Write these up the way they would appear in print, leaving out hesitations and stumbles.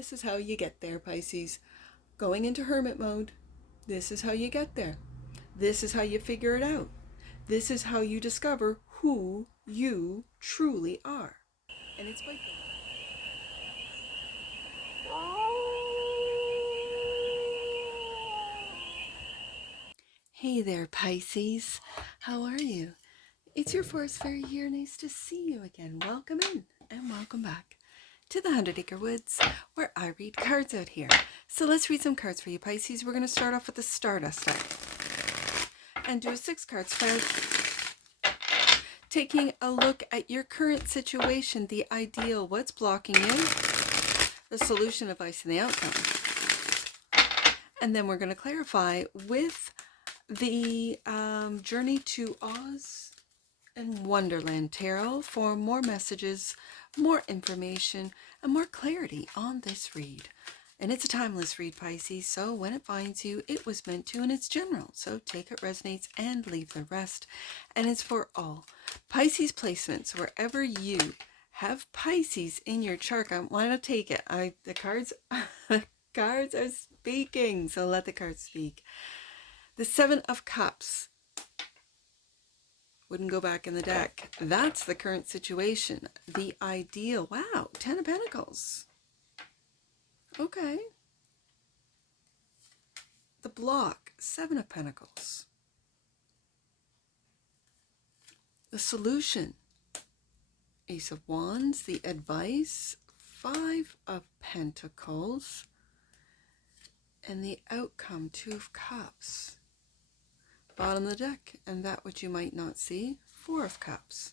this is how you get there, Pisces. Going into hermit mode, this is how you get there. This is how you figure it out. This is how you discover who you truly are. And it's by Hey there, Pisces. How are you? It's your forest fairy here. Nice to see you again. Welcome in and welcome back to the 100 Acre Woods, where I read cards out here. So let's read some cards for you, Pisces. We're going to start off with the Stardust deck and do a 6-card spread, taking a look at your current situation, the ideal, what's blocking you, the solution, advice, and the outcome. And then we're going to clarify with the Journey to Oz and Wonderland Tarot for more messages, more information, and more clarity on this read. And it's a timeless read, Pisces, so when it finds you, it was meant to, and it's general. So take it resonates and leave the rest. And it's for all Pisces placements, wherever you have Pisces in your chart. I want to take it. The cards are speaking, so let the cards speak. The 7 of Cups. Wouldn't go back in the deck. That's the current situation. The ideal. Wow. 10 of Pentacles. Okay. The block. 7 of Pentacles. The solution. Ace of Wands. The advice. 5 of Pentacles. And the outcome. 2 of Cups. Bottom of the deck, and that which you might not see, 4 of Cups.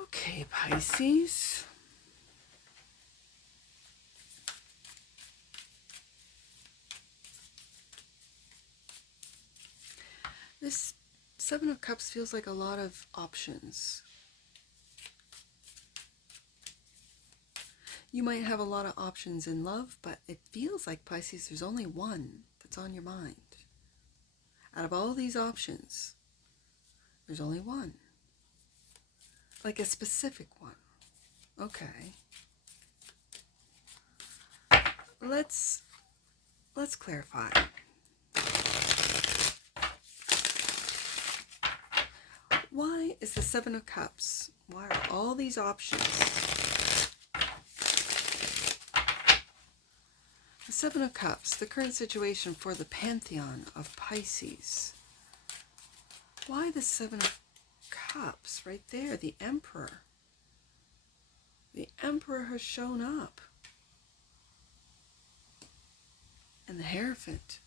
Okay, Pisces. This 7 of Cups feels like a lot of options. You might have a lot of options in love, but it feels like, Pisces, there's only one that's on your mind. Out of all these options, there's only one. Like a specific one. Okay. Let's clarify. Why is the 7 of Cups? Why are all these options? The 7 of Cups, the current situation for the pantheon of Pisces. Why the 7 of Cups right there? The Emperor. The Emperor has shown up. And the Hierophant.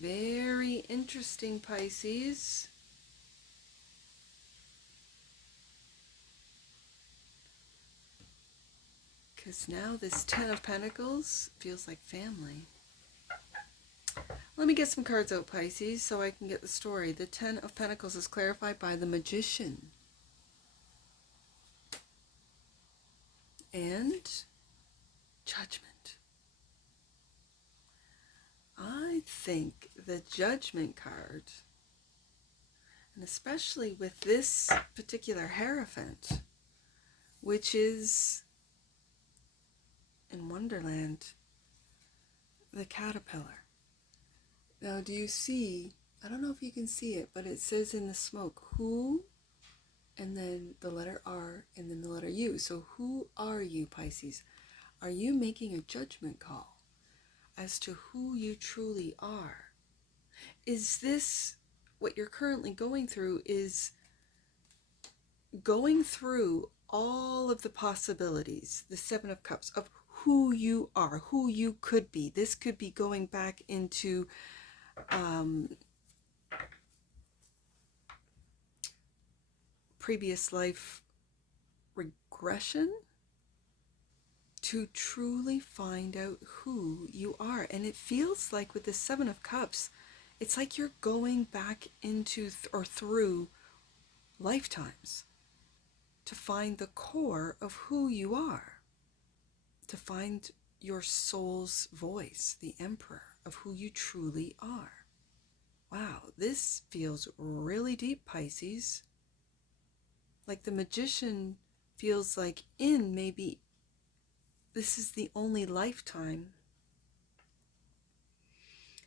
Very interesting, Pisces. Because now this 10 of Pentacles feels like family. Let me get some cards out, Pisces, so I can get the story. The 10 of Pentacles is clarified by the Magician. And Judgment. I think the Judgment card, and especially with this particular Hierophant, which is in Wonderland, the caterpillar. Now, do you see, I don't know if you can see it, but it says in the smoke, who, and then the letter R, and then the letter U. So who are you, Pisces? Are you making a judgment call as to who you truly are? Is this what you're currently going through, is going through all of the possibilities, the 7 of Cups, of who you are, who you could be. This could be going back into previous life regression to truly find out who you are. And it feels like with the 7 of Cups, it's like you're going back into or through lifetimes to find the core of who you are, to find your soul's voice, the Emperor of who you truly are. Wow, this feels really deep, Pisces. Like the Magician feels like maybe this is the only lifetime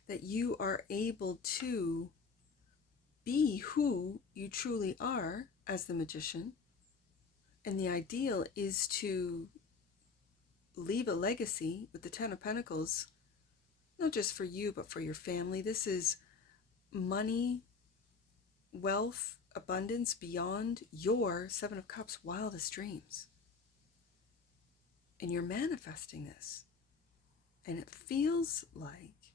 that you are able to be who you truly are as the Magician. And the ideal is to leave a legacy with the Ten of Pentacles, not just for you, but for your family. This is money, wealth, abundance beyond your Seven of Cups wildest dreams. And you're manifesting this. And it feels like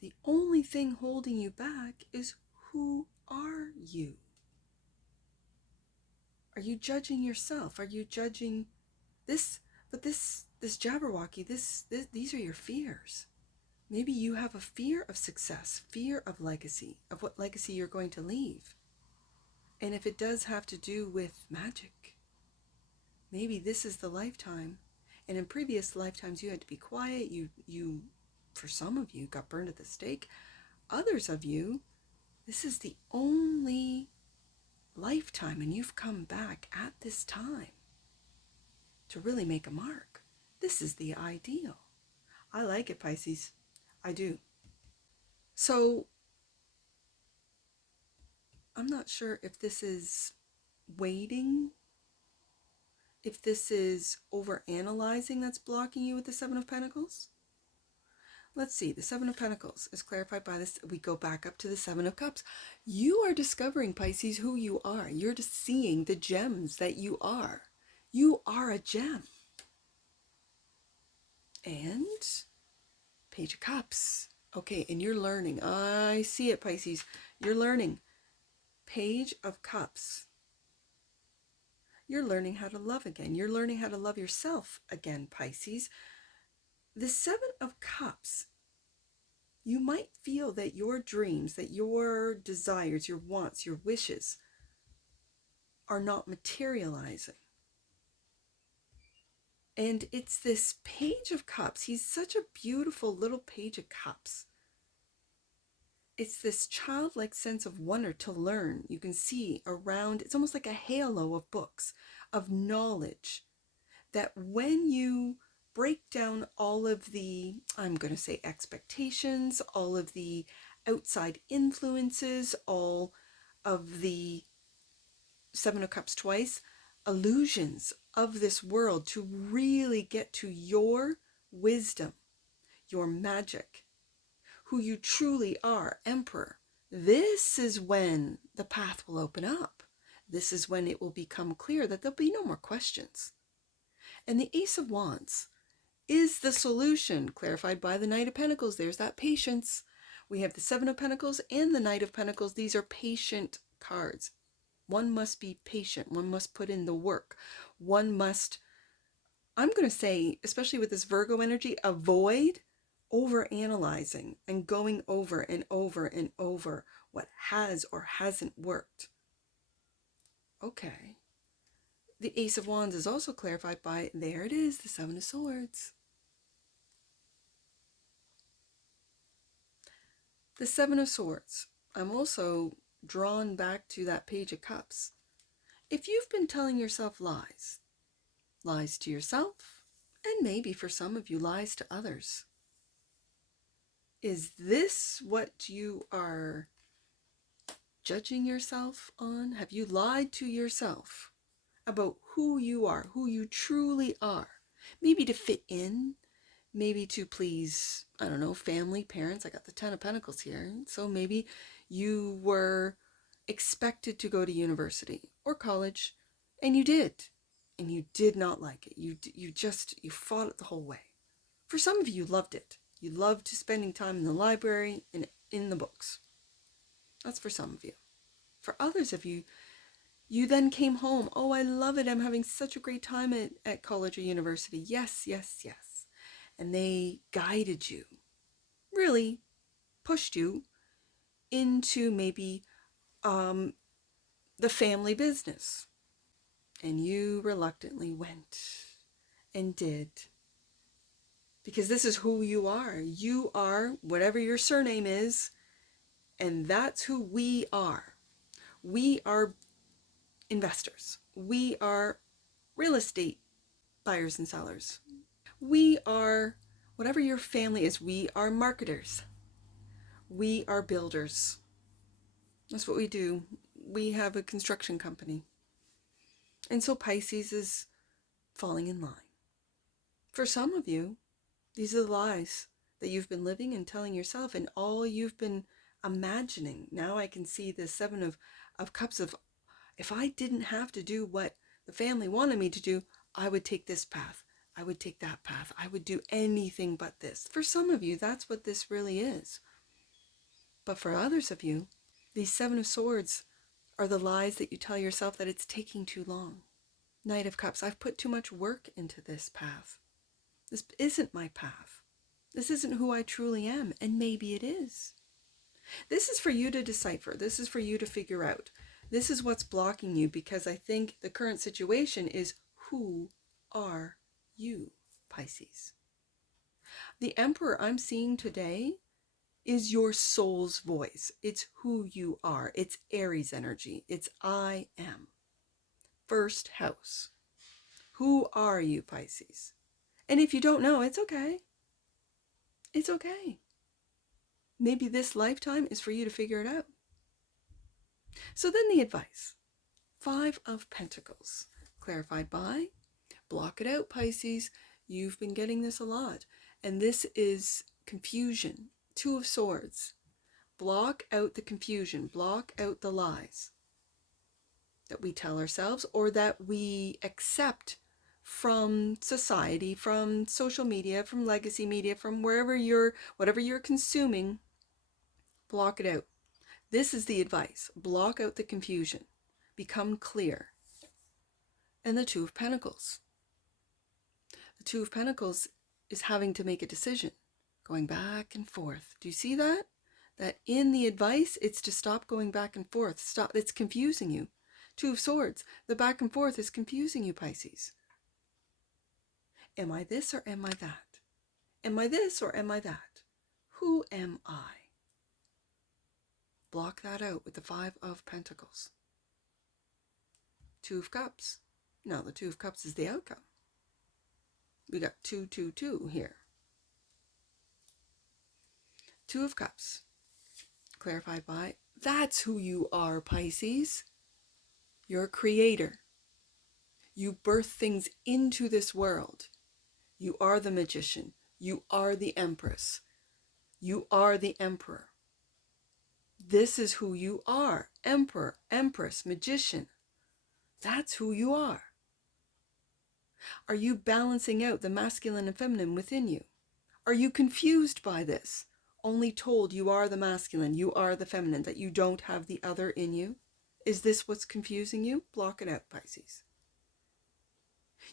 the only thing holding you back is, who are you? Are you judging yourself? Are you judging this? But this Jabberwocky, these are your fears. Maybe you have a fear of success, fear of legacy, of what legacy you're going to leave. And if it does have to do with magic, maybe this is the lifetime. And in previous lifetimes, you had to be quiet. You, for some of you, got burned at the stake. Others of you, this is the only lifetime, and you've come back at this time to really make a mark. This is the ideal. I like it, Pisces. I do. So I'm not sure if this is waiting, if this is over-analyzing that's blocking you with the Seven of Pentacles. Let's see, the Seven of Pentacles is clarified by this. We go back up to the Seven of Cups. You are discovering, Pisces, who you are. You're just seeing the gems that you are. You are a gem. And Page of Cups. Okay, and you're learning. I see it, Pisces. You're learning. Page of Cups. You're learning how to love again. You're learning how to love yourself again, Pisces. The Seven of Cups, you might feel that your dreams, that your desires, your wants, your wishes are not materializing. And it's this Page of Cups. He's such a beautiful little Page of Cups. It's this childlike sense of wonder to learn. You can see around, it's almost like a halo of books, of knowledge, that when you break down all of the, I'm going to say expectations, all of the outside influences, all of the Seven of Cups twice, illusions of this world, to really get to your wisdom, your magic, who you truly are, Emperor. This is when the path will open up. This is when it will become clear that there'll be no more questions. And the Ace of Wands is the solution, clarified by the Knight of Pentacles. There's that patience. We have the Seven of Pentacles and the Knight of Pentacles. These are patient cards. One must be patient. One must put in the work. One must, I'm going to say, especially with this Virgo energy, avoid over-analyzing and going over and over and over what has or hasn't worked. Okay. The Ace of Wands is also clarified by, there it is, the Seven of Swords. The Seven of Swords. I'm also drawn back to that Page of Cups. If you've been telling yourself lies, lies to yourself, and maybe for some of you, lies to others, is this what you are judging yourself on? Have you lied to yourself about who you are, who you truly are? Maybe to fit in, maybe to please, I don't know, family, parents. I got the Ten of Pentacles here. So maybe you were expected to go to university or college, and you did. And you did not like it. You fought it the whole way. For some of you, you loved it. You loved spending time in the library and in the books. That's for some of you. For others of you, you then came home. Oh, I love it. I'm having such a great time at college or university. Yes, yes, yes. And they guided you, really pushed you into maybe the family business. And you reluctantly went and did. Because this is who you are. You are, whatever your surname is, And that's who we are. We are investors. We are real estate buyers and sellers. We are, whatever your family is, we are marketers. We are builders. That's what we do. We have a construction company. And so Pisces is falling in line. For some of you, these are the lies that you've been living and telling yourself, and all you've been imagining. Now I can see the Seven of Cups of, if I didn't have to do what the family wanted me to do, I would take this path. I would take that path. I would do anything but this. For some of you, that's what this really is. But for others of you, these Seven of Swords are the lies that you tell yourself that it's taking too long. Knight of Cups, I've put too much work into this path. This isn't my path. This isn't who I truly am, and maybe it is. This is for you to decipher. This is for you to figure out. This is what's blocking you, because I think the current situation is, who are you, Pisces? The Emperor I'm seeing today is your soul's voice. It's who you are. It's Aries energy. It's I am. First house. Who are you, Pisces? And if you don't know, it's okay. It's okay. Maybe this lifetime is for you to figure it out. So then the advice. 5 of Pentacles. Clarified by, block it out, Pisces. You've been getting this a lot. And this is confusion. 2 of Swords. Block out the confusion. Block out the lies that we tell ourselves or that we accept from society, from social media, from legacy media, from whatever you're consuming. Block it out. This is the advice. Block out the confusion. Become clear. And the 2 of Pentacles. The 2 of Pentacles is having to make a decision. Going back and forth. Do you see that? That in the advice, it's to stop going back and forth. Stop. It's confusing you. 2 of Swords. The back and forth is confusing you, Pisces. Am I this or am I that? Am I this or am I that? Who am I? Block that out with the 5 of Pentacles. 2 of Cups. Now the 2 of Cups is the outcome. We got 2, 2, 2 here. 2 of Cups. Clarified by, that's who you are, Pisces. You're a creator. You birth things into this world. You are the magician. You are the empress. You are the emperor. This is who you are. Emperor, empress, magician. That's who you are. Are you balancing out the masculine and feminine within you? Are you confused by this? Only told you are the masculine, you are the feminine, that you don't have the other in you? Is this what's confusing you? Block it out, Pisces.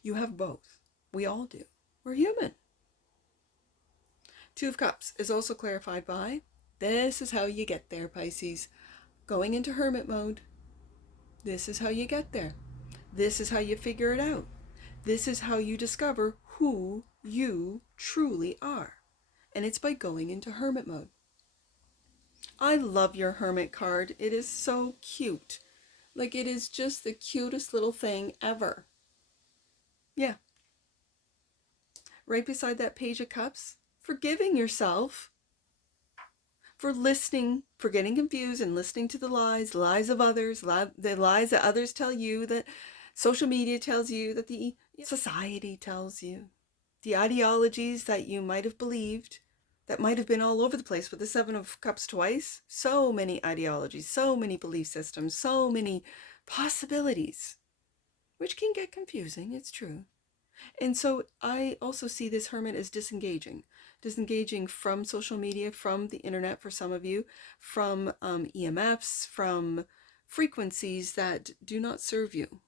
You have both. We all do. We're human. 2 of Cups is also clarified by, this is how you get there, Pisces. Going into hermit mode. This is how you get there. This is how you figure it out. This is how you discover who you truly are. And it's by going into hermit mode. I love your hermit card. It is so cute. Like, it is just the cutest little thing ever. Yeah. Right beside that Page of Cups, forgiving yourself for listening, for getting confused and listening to the lies of others, the lies that others tell you, that social media tells you, that the society tells you, the ideologies that you might have believed, that might have been all over the place with the 7 of Cups twice. So many ideologies, so many belief systems, so many possibilities, which can get confusing, it's true. And so I also see this hermit as disengaging from social media, from the internet for some of you, from EMFs, from frequencies that do not serve you.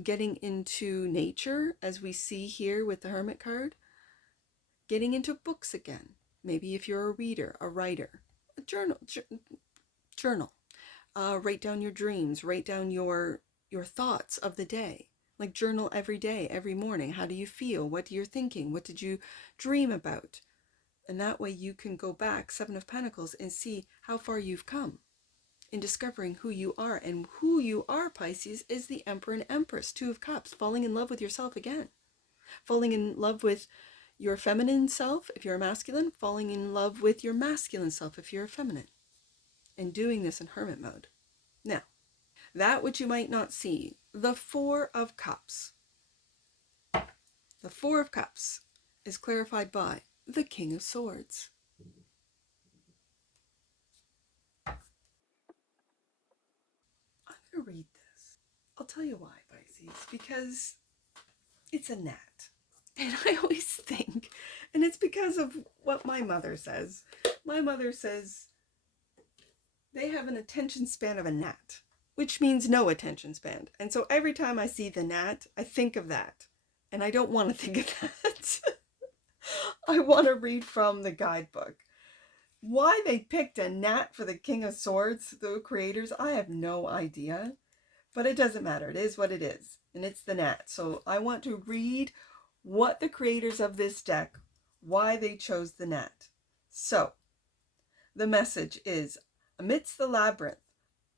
Getting into nature, as we see here with the Hermit card. Getting into books again. Maybe if you're a reader, a writer, a journal. Write down your dreams, write down your thoughts of the day. Like, journal every day, every morning. How do you feel? What you're thinking? What did you dream about? And that way you can go back, Seven of Pentacles, and see how far you've come in discovering who you are. And who you are, Pisces, is the Emperor and Empress, Two of Cups, falling in love with yourself again. Falling in love with your feminine self if you're a masculine, falling in love with your masculine self if you're a feminine. And doing this in hermit mode. Now, that which you might not see, the Four of Cups. The Four of Cups is clarified by the King of Swords. I'm going to read this. I'll tell you why, Pisces, because it's a gnat. And I always think, and it's because of what my mother says. My mother says they have an attention span of a gnat, which means no attention span. And so every time I see the gnat, I think of that. And I don't want to think of that. I want to read from the guidebook. Why they picked a gnat for the King of Swords, the creators, I have no idea. But it doesn't matter. It is what it is. And it's the gnat. So I want to read what the creators of this deck, why they chose the gnat. So the message is, amidst the labyrinth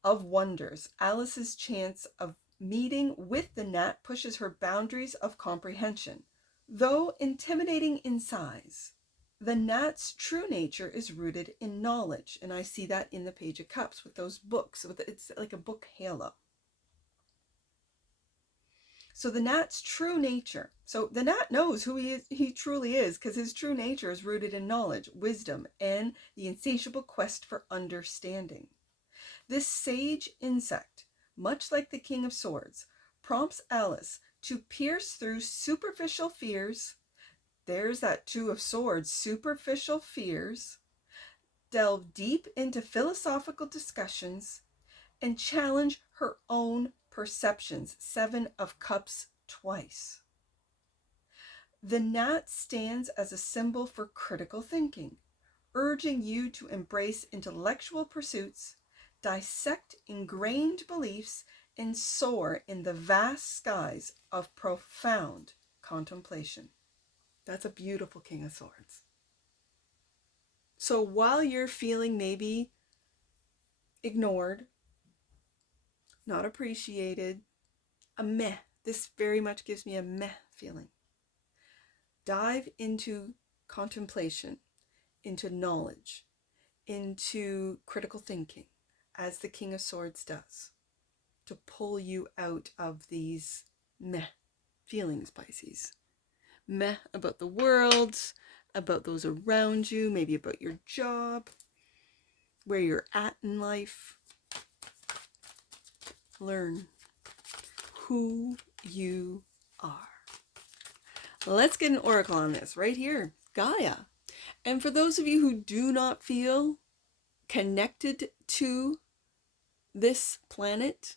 of wonders, Alice's chance of meeting with the gnat pushes her boundaries of comprehension. Though intimidating in size, the gnat's true nature is rooted in knowledge. And I see that in the Page of Cups with those books. It's like a book halo. So the gnat's true nature. So the gnat knows who he truly is, because his true nature is rooted in knowledge, wisdom, and the insatiable quest for understanding. This sage insect, much like the King of Swords, prompts Alice to pierce through superficial fears. There's that Two of Swords, superficial fears, delve deep into philosophical discussions, and challenge her own perceptions. Seven of Cups twice. The gnat stands as a symbol for critical thinking, urging you to embrace intellectual pursuits, dissect ingrained beliefs, and soar in the vast skies of profound contemplation. That's a beautiful King of Swords. So while you're feeling maybe ignored, not appreciated, a meh, this very much gives me a meh feeling. Dive into contemplation, into knowledge, into critical thinking, as the King of Swords does, to pull you out of these meh feelings, Pisces. Meh about the world, about those around you, maybe about your job, where you're at in life. Learn who you are. Let's get an oracle on this right here, Gaia. And for those of you who do not feel connected to this planet,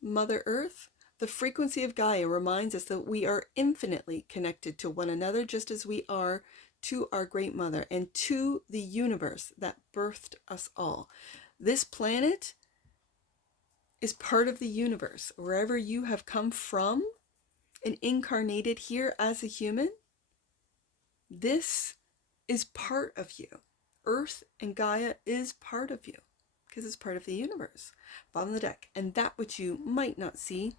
Mother Earth, the frequency of Gaia reminds us that we are infinitely connected to one another, just as we are to our Great Mother and to the universe that birthed us all. This planet is part of the universe. Wherever you have come from and incarnated here as a human, this is part of you. Earth and Gaia is part of you because it's part of the universe. Bottom of the deck. And that which you might not see,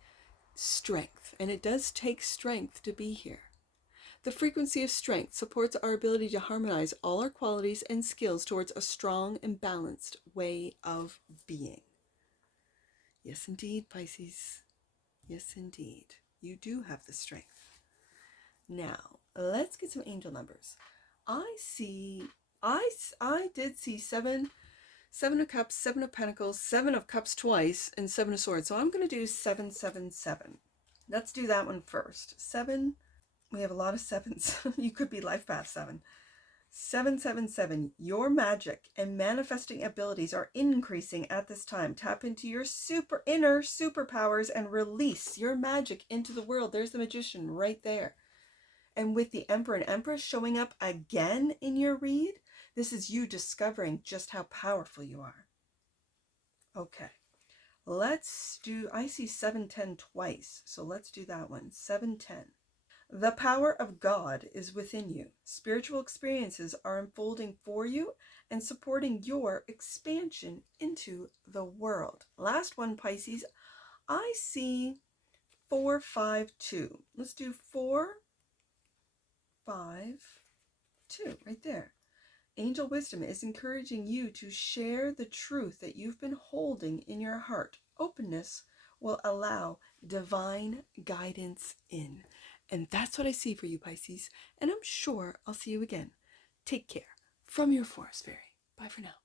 strength. And it does take strength to be here. The frequency of strength supports our ability to harmonize all our qualities and skills towards a strong and balanced way of being. Yes, indeed, Pisces. Yes, indeed. You do have the strength. Now, let's get some angel numbers. I did see seven of Cups, Seven of Pentacles, Seven of Cups twice, and Seven of Swords. So I'm going to do 777. Let's do that one first. 7. We have a lot of sevens. You could be life path 7. 777. Your magic and manifesting abilities are increasing at this time. Tap into your inner superpowers and release your magic into the world. There's the Magician right there. And with the Emperor and Empress showing up again in your read, this is you discovering just how powerful you are. Okay, let's do, I see 710 twice, so let's do that one. 710. The power of God is within you. Spiritual experiences are unfolding for you and supporting your expansion into the world. Last one, Pisces. I see 452. Let's do 452 right there. Angel wisdom is encouraging you to share the truth that you've been holding in your heart. Openness will allow divine guidance in. And that's what I see for you, Pisces. And I'm sure I'll see you again. Take care. From your Forest Fairy. Bye for now.